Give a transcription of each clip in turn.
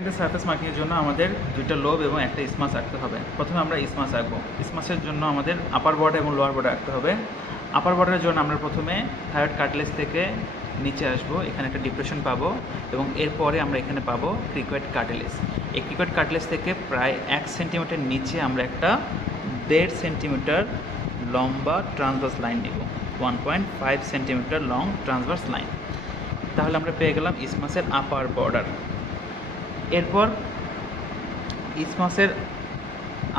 ব্যাকএন্ডের surface মার্কিংয়ের জন্য আমাদের দুইটা লোব এবং একটা স্মাস আঁকতে হবে। প্রথমে আমরা স্মাস আঁকবো। স্মাসের জন্য আমাদের আপার বর্ডার এবং লোয়ার বর্ডার আঁকতে হবে। আপার বর্ডারের জন্য আমরা প্রথমে থাইরয়েড কার্টিলেজ থেকে নিচে আসবো, এখানে একটা ডিপ্রেশন পাবো এবং এরপরে আমরা এখানে পাবো ক্রিকয়েড কার্টিলেজ। এই ক্রিকয়েড কার্টিলেজ থেকে প্রায় 1 সেন্টিমিটার নিচে আমরা একটা 1.5 সেন্টিমিটার লম্বা ট্রান্সভার্স লাইন নেব, 1.5 সেন্টিমিটার লং ট্রান্সভার্স লাইন। তাহলে আমরা পেয়ে গেলাম ইসমাসের আপার বর্ডার। এরপর ইসমাসের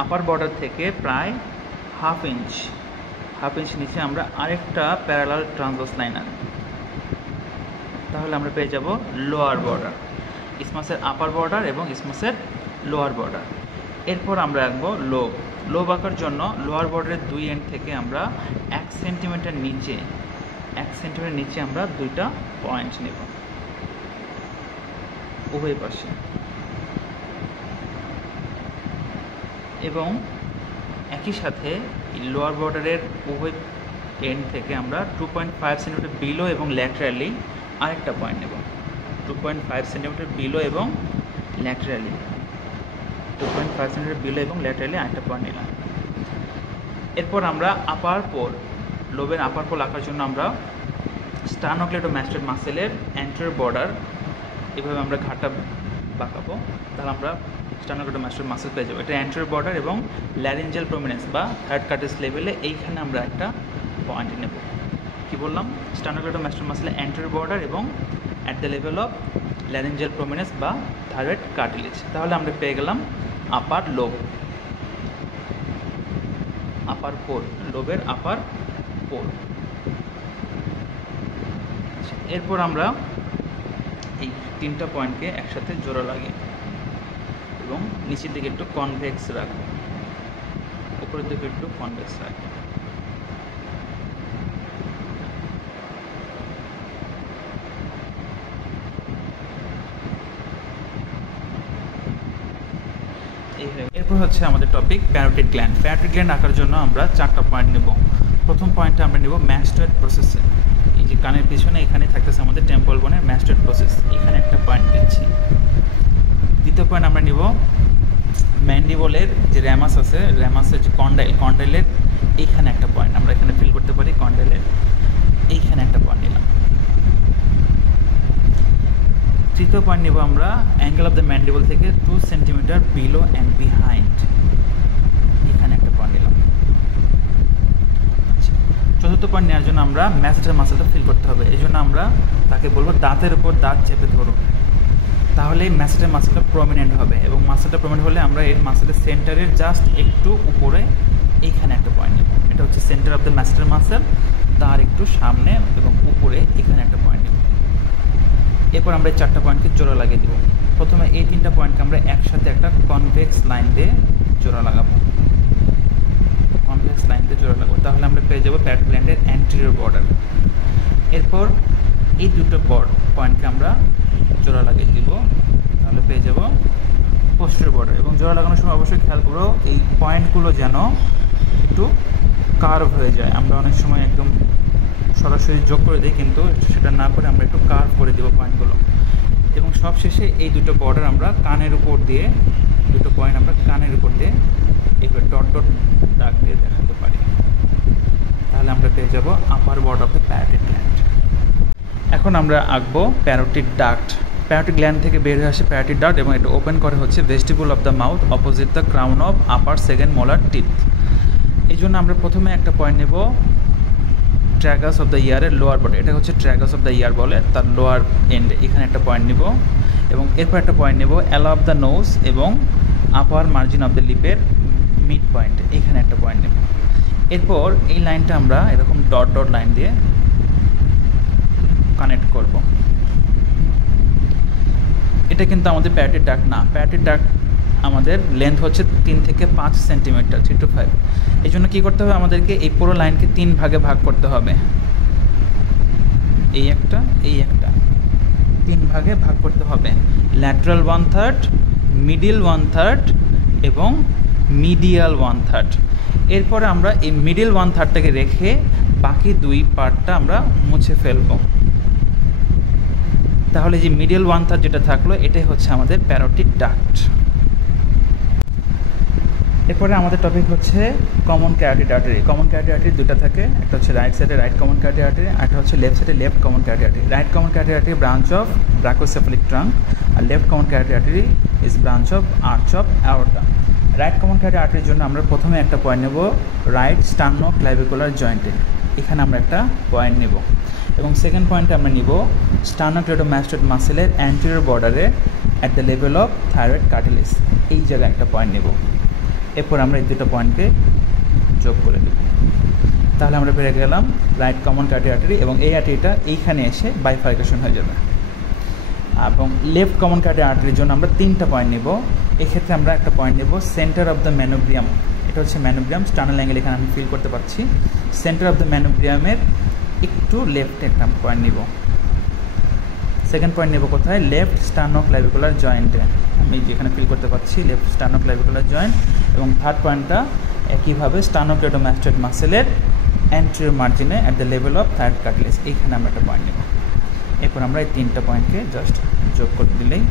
আপার বর্ডার থেকে প্রায় হাফ ইঞ্চ নিচে আমরা আরেকটা প্যারালাল ট্রান্সভার্স লাইন আনব। তাহলে আমরা পেয়ে যাব লোয়ার বর্ডার, ইসমাসের আপার বর্ডার এবং ইসমাসের লোয়ার বর্ডার। এরপর আমরা আঁকবো লোব আঁকার জন্য লোয়ার বর্ডারের দুই এন্ড থেকে আমরা 1 সেন্টিমিটার নিচে আমরা দুইটা পয়েন্ট নেব উভয় পাশে, এবং একই সাথে লোয়ার বর্ডারের উভয় এন্ড থেকে আমরা 2.5 সেন্টিমিটার বিলো এবং ল্যাটারালি আরেকটা পয়েন্ট নেব, 2.5 সেন্টিমিটার বিলো এবং ল্যাটারালি 2.5 সেন্টিমিটার বিলো এবং ল্যাটারালি আরেকটা পয়েন্ট নিলাম। এরপর আমরা লোবের আপার পোল আঁকার জন্য আমরা স্টার্নোক্লেডোমাস্টাইড মাসেলের অ্যান্টেরিয়র বর্ডার এভাবে আমরা ঘাটটা বাঁকাবো। তাহলে আমরা স্টার্নোক্লেডোমাস্টাইড মাসেল পেয়ে যাবো। এটা অ্যান্টেরিয়র বর্ডার এবং ল্যারিঞ্জিয়াল প্রমিনেন্স বা থাইরয়েড কার্টিলেজ লেভেলে এইখানে আমরা একটা পয়েন্ট নেব। কি বললাম? স্টার্নোক্লেডোমাস্টাইড মাসেলের অ্যান্টেরিয়র বর্ডার এবং at the level of laryngeal prominence বা থাইরয়েড কার্টিলেজ। তাহলে আমরা পেয়ে গেলাম আপার লোব, আপার পোল, লোবের আপার পোল। এরপর আমরা এই তিনটা পয়েন্টকে একসাথে জোড়া লাগিয়ে এবং নিচের দিকে একটু কনভেক্স রাখবো, উপরের দিকে একটু কনভেক্স রাখবো। এরপর হচ্ছে আমাদের topic parotid gland. Parotid gland আঁকার জন্য আমরা 4টা পয়েন্ট নেব। প্রথম পয়েন্টটা আমরা নেব ম্যাস্টয়েড প্রসেসে। এই যে কানের পিছনে এখানে থাকতেছে আমাদের টেম্পল বোনের ম্যাস্টয়েড প্রসেস, এখানে একটা পয়েন্ট দিচ্ছি। দ্বিতীয় পয়েন্ট আমরা নিব ম্যান্ডিবলের যে র্যামাস আছে, র্যামাসের যে কন্ডাইলের এইখানে একটা পয়েন্ট আমরা এখানে ফিল করতে পারি, কন্ডাইলের এইখানে একটা পয়েন্ট নিলাম। তৃতীয় পয়েন্ট নেব আমরা অ্যাঙ্গেল অফ দ্য ম্যান্ডিবল থেকে 2 সেন্টিমিটার বিলো অ্যান্ড বিহাইন্ড, এখানে একটা পয়েন্ট নিলাম। চতুর্থ পয়েন্ট নেওয়ার জন্য আমরা ম্যাসেটের মাসেলটা ফিল করতে হবে। এই জন্য আমরা তাকে বলবো দাঁতের উপর দাঁত চেপে ধরো, তাহলে এই ম্যাসেটের মাসেলটা প্রমিনেন্ট হবে, এবং মাসেলটা প্রমিনেন্ট হলে আমরা এই মাসেলের সেন্টারের জাস্ট একটু উপরে এইখানে একটা পয়েন্ট নেব। এটা হচ্ছে সেন্টার অফ দ্য ম্যাসেটের মাসেল, তার একটু সামনে এবং উপরে এখানে একটা পয়েন্ট নেব। এরপর আমরা এই 4টা পয়েন্টকে জোড়া লাগিয়ে দেবো। প্রথমে এই 3টা পয়েন্টকে আমরা একসাথে একটা কনভেক্স লাইন দিয়ে জোড়া লাগাবো, কনভেক্স লাইন দিয়ে জোড়া লাগাবো। তাহলে আমরা পেয়ে যাবো প্যারোটিড গ্ল্যান্ডের অ্যান্টেরিয়র বর্ডার। এরপর এই দুটো পয়েন্টকে আমরা জোড়া লাগিয়ে দিব, তাহলে পেয়ে যাব পোস্টেরিয়র বর্ডার। এবং জোড়া লাগানোর সময় অবশ্যই খেয়াল করো এই পয়েন্টগুলো যেন একটু কার্ভ হয়ে যায়। আমরা অনেক সময় একদম সরাসরি যোগ করে দিই, কিন্তু সেটা না করে আমরা একটু কার্ভ করে দেবো পয়েন্টগুলো। এবং সবশেষে এই দুটো বর্ডার আমরা কানের উপর দিয়ে, দুটো পয়েন্ট আমরা কানের উপর দিয়ে এবার ডট ডট দাগ দিয়ে দেখাতে পারি। তাহলে আমরা পেয়ে যাব upper border of the parotid gland. এখন আমরা আঁকবো প্যারোটিড ডাক্ট। প্যারোটিড গ্ল্যান্ড থেকে বের হয়ে আসে প্যারোটিড ডাক্ট এবং এটা ওপেন করে হচ্ছে vestibule of the mouth opposite the crown of upper second molar teeth. এই জন্য আমরা প্রথমে একটা পয়েন্ট নেব ট্র্যাগাস অফ দ্য ইয়ারের লোয়ার বর্ডার, এটা হচ্ছে ট্র্যাগাস অফ দ্য ইয়ার বলে, তার লোয়ার এন্ডে এখানে একটা পয়েন্ট নেব। এবং এরপর একটা পয়েন্ট নেব অ্যালো অফ দ্য নোজ এবং আপার মার্জিন অফ দ্য লিপের মিড পয়েন্টে, এখানে একটা পয়েন্ট নেব। এরপর এই লাইনটা আমরা এরকম ডট ডট লাইন দিয়ে কানেক্ট করব। এটা কিন্তু আমাদের প্যারোটিড ডাক্ট না, প্যারোটিড ডাক্ট আমাদের লেন্থ হচ্ছে 3 থেকে 5 সেন্টিমিটার, 3 to 5। এই জন্য কী করতে হবে, আমাদেরকে এই পুরো লাইনকে 3 ভাগে ভাগ করতে হবে। এই একটা 3 ভাগে ভাগ করতে হবে, ল্যাটারাল 1/3, মিডিল 1/3 এবং মিডিয়াল 1/3। এরপরে আমরা এই মিডিল 1/3টাকে রেখে বাকি 2 পার্টটা আমরা মুছে ফেলব। তাহলে যে মিডিয়াল ওয়ান থার্ড যেটা থাকলো এটাই হচ্ছে আমাদের প্যারোটিড ডাক্ট। এরপরে আমাদের টপিক হচ্ছে common carotid artery. Common carotid artery দুটো থাকে, একটা হচ্ছে রাইট সাইডে রাইট কমন ক্যারোটিড আর্টারি, একটা হচ্ছে লেফট সাইডে left common carotid artery. Right common carotid artery branch of brachiocephalic trunk, আর left common carotid artery is branch of arch of aorta. Right common carotid আর্টারির জন্য আমরা প্রথমে একটা পয়েন্ট নেব রাইট স্টার্নোক্লাভিকুলার জয়েন্টে, এখানে আমরা একটা পয়েন্ট নেব। এবং সেকেন্ড পয়েন্টে আমরা নিব স্টার্নোক্লেডোমাস্টোইড মাসেলের অ্যান্টেরিয়র বর্ডারে at the level of thyroid cartilage, এই জায়গায় একটা পয়েন্ট নেব। এরপর আমরা এই দুটো পয়েন্টকে যোগ করে দেব, তাহলে আমরা পেয়ে গেলাম রাইট কমন ক্যারোটিড আর্টারি, এবং এই আর্টারিটা এইখানে এসে বাইফার্কেশন হয়ে যাবে। এবং লেফট কমন ক্যারোটিড আর্টারির জন্য আমরা তিনটা পয়েন্ট নেব। এক্ষেত্রে আমরা একটা পয়েন্ট নেব সেন্টার অফ দ্য ম্যানোব্রিয়াম, এটা হচ্ছে ম্যানোব্রিয়াম, স্টার্নাল অ্যাঙ্গেল এখানে আমি ফিল করতে পারছি। সেন্টার অফ দ্য ম্যানোব্রিয়ামের একটু লেফটে একটা পয়েন্ট নিব। সেকেন্ড পয়েন্ট নেব কোথায়? লেফট স্টার্নোক্লাভিকুলার জয়েন্টে, আমি যেখানে ফিল করতে পারছি লেফট স্টার্নোক্লাভিকুলার জয়েন্ট। এবং থার্ড পয়েন্টটা একইভাবে স্টার্নোক্লেডোমাস্টোইড মাসেলের অ্যান্টেরিয়র মার্জিনে at the level of thyroid cartilage, এইখানে আমরা একটা পয়েন্ট নেব। এরপর আমরা এই তিনটা পয়েন্টকে জাস্ট যোগ করে দিলেই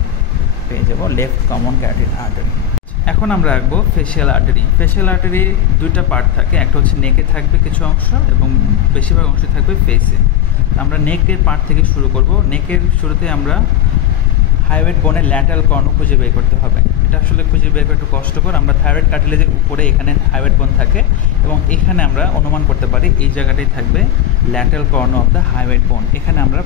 পেয়ে যাব লেফট কমন ক্যারোটিড আর্টারি। এখন আমরা রাখবো ফেশিয়াল আর্টারি। ফেশিয়াল আর্টারি দুইটা পার্ট থাকে, একটা হচ্ছে নেকে থাকবে কিছু অংশ এবং বেশিরভাগ অংশ থাকবে ফেসে। আমরা নেকের পার্ট থেকে শুরু করব। নেকের শুরুতে আমরা হাইওয়েড বোনের ল্যাটারাল কর্ণ খুঁজে বের করতে হবে। এটা আসলে খুঁজে বের করা একটু কষ্টকর। আমরা থাইরয়েড কার্টিলেজের উপরে এখানে হাইওয়েড বোন থাকে, এবং এখানে আমরা অনুমান করতে পারি এই জায়গাটাই থাকবে ল্যাটারাল কর্ণ অফ দ্য হাইওয়েড বোন। এখানে আমরা